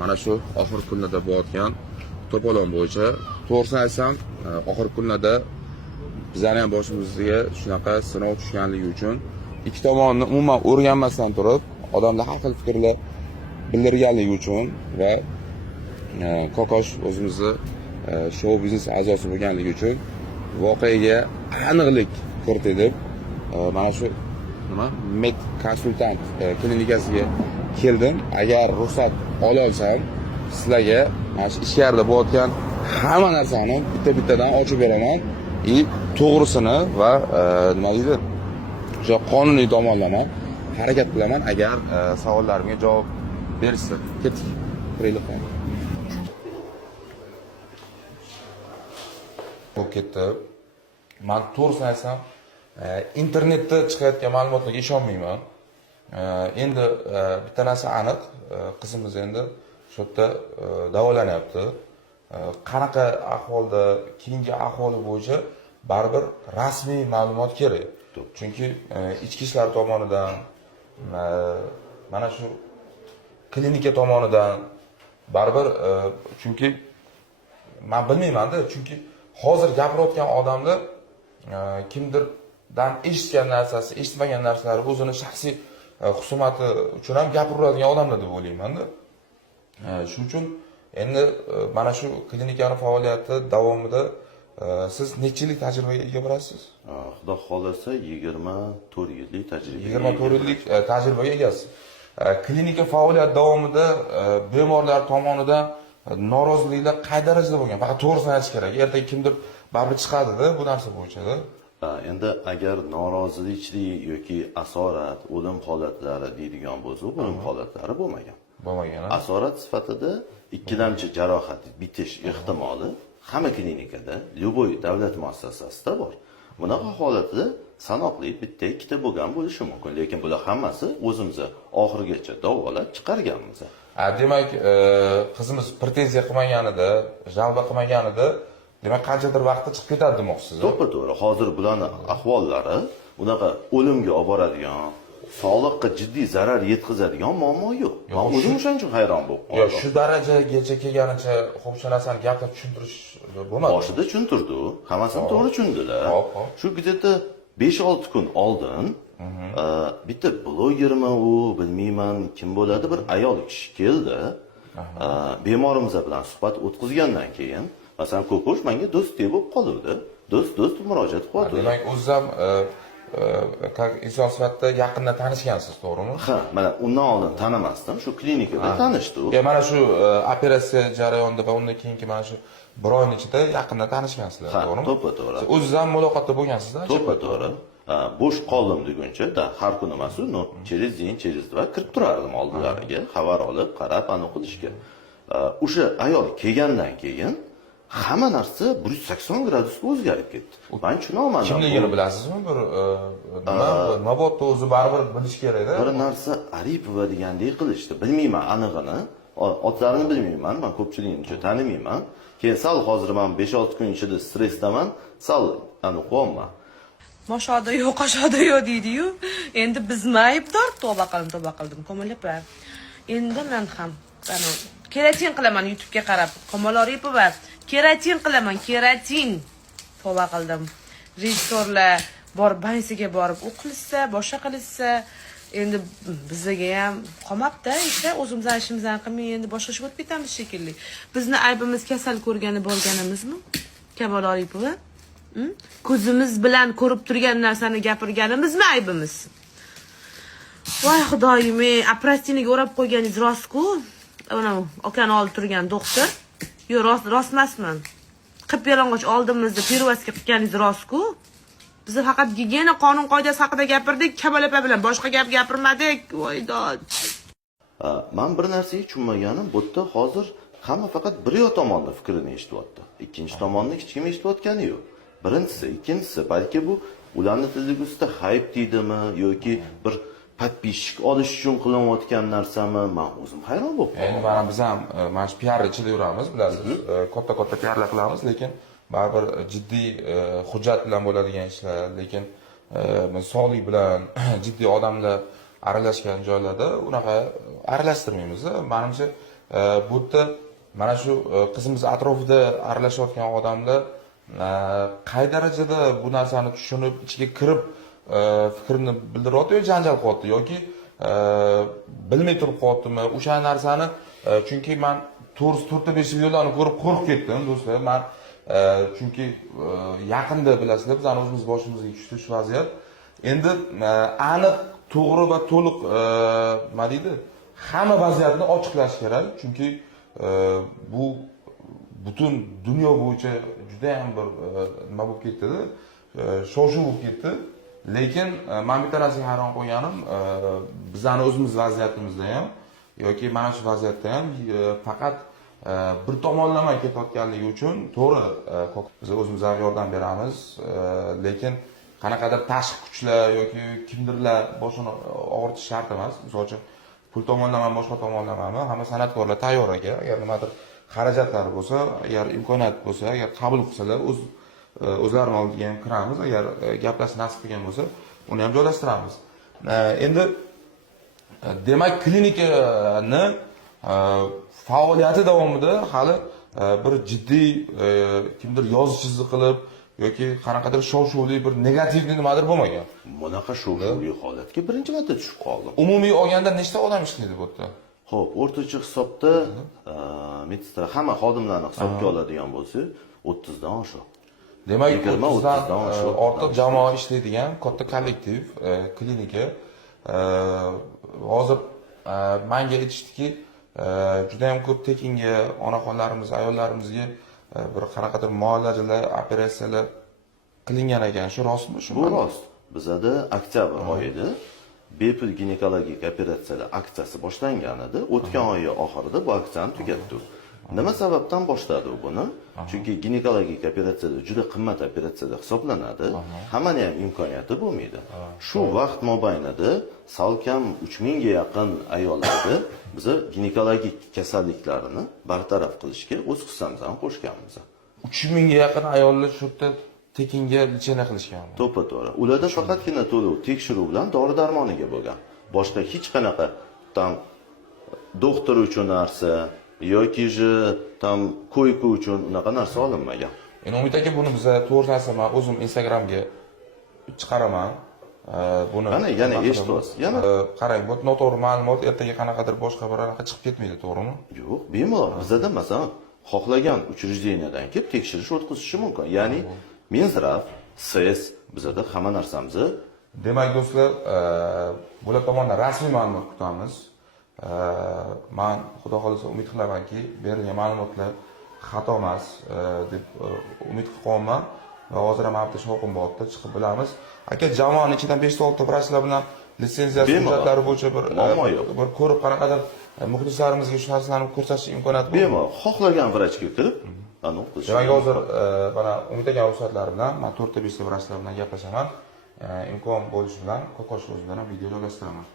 mana shu oxirgi kunlarda bo'layotgan to'polon bo'yicha to'g'risini aytsam, oxirgi kunlarda bizlarning ham boshimizga shunaqa sinov tushganligi uchun ikki tomonni umuman o'rganmasdan turib, odamlar har xil fikrlar bildirganligi uchun va Kokosh o'zimizni shou biznes a'zosi bo'lganligi uchun voqeaga aniqlik kiritib, mana shu med konsultant klinikasiga keldim. Agar ruxsat ola olsam, sizlarga mana shu ichkarida bo'layotgan hamma narsani bitta-bittadan ochib beraman. To'g'risini va nima deydi? O'sha qonuniy tomonlama harakat qilaman agar savollarimga javob berishsa. Ketdik. Kiraylik. Bo'lib ketdi. Men to'g'risini aytsam, internetda chiqayotgan ma'lumotlarga ishonmayman. Endi bitta narsa aniq, qizimiz endi shu yerda davolanyapti. Qanaqa ahvolda, keyingi ahvoli bo'yicha baribir rasmiy ma'lumot kerak. Chunki ichki ishlar tomonidan, mana shu klinika tomonidan baribir chunki men bilmayman-da, chunki hozir gapirayotgan odamlar kimdirdan eshitgan narsasi, eshitmagan narsalari o'zini shaxsiy xusumati uchun ham gapiradigan odamlar deb o'ylayman-da. Shuning uchun endi mana shu klinikani faoliyati davomida siz necha yillik tajribaga ega bo'lasiz? Xudo xolasa 24 yillik tajriba. 24 yillik tajribaga egasiz. Klinika faoliyati davomida bemorlar tomonidan noroziliklar qay darajada bo'lgan? Faqat to'g'risini aytish kerak. Ertaga kimdir baribir chiqadi-da bu narsa bo'yicha-da. Endi agar norozilikchilik yoki asorat, o'lim holatlari deydigan bo'lsa, o'lim holatlari bo'lmagan. Asorat sifatida ikkilamchi jarohat bitish ehtimoli hamma klinikada, любой davlat muassasasida bor. Bunaqa holatda sanoqli bitta ikkita bo'lgan bo'lishi mumkin, lekin bular hammasi o'zimiz oxirigacha davolab chiqarganmiz. Demak, qizimiz pretenziya qilmaganida, jalba qilmaganida, demak qanchadir vaqtda chiqib ketadi demoqchisiz. To'g'ri. Hozir bularning ahvollari unaqa o'limga olib boradigan, sog'liqqa jiddiy zarar yetkazadigan muammo yo'q. Men o'zim o'shaning uchun hayron bo'lib qoldim. Yo'q, shu darajagacha kelganicha xo'p shu narsani gapirib tushuntirish bo'lmadi. Boshida tushuntirdi, hammasini to'g'ri tushundilar. Shu gideta 5-6 kun oldin bitta blogermi u, bilmayman kim bo'ladi, bir ayol kishi keldi. Bemorimiz bilan suhbat o'tkazgandan keyin, masalan, Kokosh menga do'stdek bo'lib qoldi. Do'st murojaat qildi. Demak, o'zim inson sifatida yaqindan tanishgansiz, to'g'rimi? Ha, mana undan oldin tanimasdim, shu klinikada tanishdik. Mana shu operatsiya jarayonida va undan keyingi mana shu bir oyning ichida yaqindan tanishgansizlar, to'g'rimi? To'g'ri. O'zingiz ham muloqotda bo'lgansizlar? To'g'ri. Bo'sh qoldim deguncha, har kuni emas, через день, через два kirib turardim oldilariga, xabar olib, qarab, aniq qilishga. O'sha ayol kelgandan keyin hamma narsa 180 gradusga o'zgarib ketdi. Men tushuna olmadim. Kimligini bilasizmi? Bir nima bo'ldi o'zi baribir bilish kerak-da. Bir narsa Aripova degandek qilishdi. Bilmayman anig'ini, otlarini bilmayman, men ko'pchilikni tanimayman. Keyin sal hozir men 5-6 kun ichida stressdaman, sal aniq qo'yman. Moshoda yo'q, qashoda yo'q deydi-yu. Endi bizmi aybdor? Tavba qildim, ko'milib. Endi men ham keratin qilaman YouTube ga qarab. Komol Oripova, keratin qilaman, keratin. Tavba qildim. Rejissorlar borib bansiga borib o'qilsa, boshqa qilsa, endi bizga ham qolmabdi, esa o'zimizning ishimizni qilmay endi boshqa ish bo'lib ketamiz shekilli. Bizni aybimiz kasal ko'rgani bo'lganimizmi? Komol Oripova? Ko'zimiz bilan ko'rib turgan narsani gapirganimizmi aybimiz? Voy xudoyim, operatsiyaniga o'rab qo'yganingiz rost-ku. Ana okani olib turgan doktor. Yo'q, rost emasman. Qip yalang'och oldimizda pervoska qilganingiz rost-ku. Biz faqat gigiyena qonun qoidasi haqida gapirdik, kabalapa bilan boshqa gap gapirmadik. Voy dod. Men bir narsaga tushunmaganim, bu yerda hozir hamma faqat bir tomonda fikrini eshityapti. Ikkinchi tomonni hech kim eshitayotgani yo'q. Birinchisi, ikkinchisi, balki bu ularni tilligusida hype deydimi yoki bir подписчик olish uchun qilinayotgan narsami? Men o'zim hayron bo'lib qoldim. Endi mana biz ham mana shu PR ichida yuramiz, bilasiz. Katta PRlar qilamiz, lekin baribir jiddiy hujjat bilan bo'ladigan ishlar, lekin sog'lik bilan jiddiy odamlar aralashgan joylarda unaqa aralashtirmaymiz. Menimcha bu yerda mana shu qizimiz atrofida aralashayotgan odamlar qay darajada bu narsani tushunib ichiga kirib fikrini bildiryapti yo janjal qilyapti yoki bilmay turib qolyaptimi o'sha narsani chunki man to'rtta besh videolarni ko'rib qo'rqib ketdim do'stlar. Man chunki yaqinda bilasizlar bizani o'zimiz boshimizga tushdi shu vaziyat. Endi aniq to'g'ri va to'liq nima deydi hamma vaziyatni ochiqlash kerak chunki bu butun dunyo bo'yicha juda ham bir nima bo'lib ketdi-da, shov-shuv bo'lib ketdi. Lekin men bitta narsaga hayron qolganim, bizani o'zimiz vaziyatimizda ham yoki mana shu vaziyatda ham faqat bir tomonlama ketayotganligi uchun to'g'ri biz o'zimizga yordam beramiz, lekin qanaqadir tashqi kuchlar yoki kimdirlar boshini og'ritish shart emas. Misol uchun pul tomonlama, boshqa tomonlamami, hamma san'atkorlar tayyor aka. Agar nimadir xarajatlari bo'lsa, agar imkoniyat bo'lsa, agar qabul qilsalar o'zlarini oldiga ham kiramiz. Agar gaplashib nasib qilgan bo'lsa, uni ham joylashtiramiz. Endi demak klinikani faoliyati davomida hali bir jiddiy kimdir yozish chiziq qilib yoki qanaqadir shov-shuvli bir negativli nimadir bo'lmagan. Bunaqa shov-shuvli holatga birinchi marta tushib qoldim. Umumiy olganda nechta odam ishlaydi bu yerda? Xo'p, o'rtacha hisobda meditsina hamma xodimlarni hisobga oladigan bo'lsa, 30 dan oshiq. Demak, 30 dan ortiq jamoa ishlaydigan katta kollektiv klinika. Hozir menga aytishdiki, juda ham ko'p tekinga onaxonlarimiz, ayollarimizga bir qanaqadir muolajalar, operatsiyalar qilingan ekan. Shu rostmi? Shu bu rost. Bizada oktyabr oyida bepul ginekologik operatsiyalar aksiyasi boshlangan edi. O'tgan oy oxirida bu aksiyani tugatdik. Nima sababdan boshladi u buni? Chunki ginekologik operatsiyalar juda qimmat operatsiyalar hisoblanadi. Hammaning ham imkoniyati bo'lmaydi. Shu vaqt mobaynida salkam 3000 ga yaqin ayollarni biz ginekologik kasalliklarini bartaraf qilishga o'z hissamizni qo'shganmiz. 3000 ga yaqin ayollar shu yerda tekinga lichena qilishgan. To'ppa-to'g'ri. Ularda faqatgina to'lov, tekshiruv bilan dori-darmoniga bo'lgan. Boshqa hech qanaqa tam doktor uchun narsa yoki tam ko'yku uchun unaqa narsa olinmagan. Endi umid aka buni biz to'g'ri narsa men o'zim Instagramga chiqaraman. Buni mana yana eshityapsiz. Yana qarang, bu noto'g'ri ma'lumot ertaga qanaqadir boshqa bir anaqa chiqib ketmaydi, to'g'rimi? Yo'q, bemalol. Bizda masalan xohlagan uchrejeniyadan kelib tekshirish o'tkazishi mumkin. Ya'ni Minzraf, SES bizda hamma narsamizni. Demak do'stlar, bular tomonidan rasmiy ma'lumot kutamiz. Men xudo xolisa umid qilamanki, berilgan ma'lumotlar xato emas deb umid qilaman va hozir ham bitta shovqin bo'lyapti, chiqib bilamiz. Aka, jamoaning ichidan 5-6 vrachlar bilan litsenziyasi hujjatlari bo'yicha bir ko'rib qanaqadir muxlislarimizga shu narsalarni ko'rsatish imkoniyati bor. Bemalol, xohlagan vrachga kirib, demak hozir mana umid aka ruxsatlari bilan men 4-5 ta vrachlar bilan gaplashaman. Imkon bo'lishi bilan Kokosh o'zidan ham video joylashtiraman.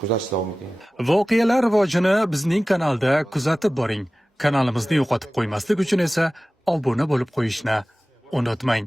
Kuzatishda davom eting. Voqealar rivojini bizning kanalda kuzatib boring. Kanalimizni yo'qotib qo'ymaslik uchun esa obuna bo'lib qo'yishni unutmang.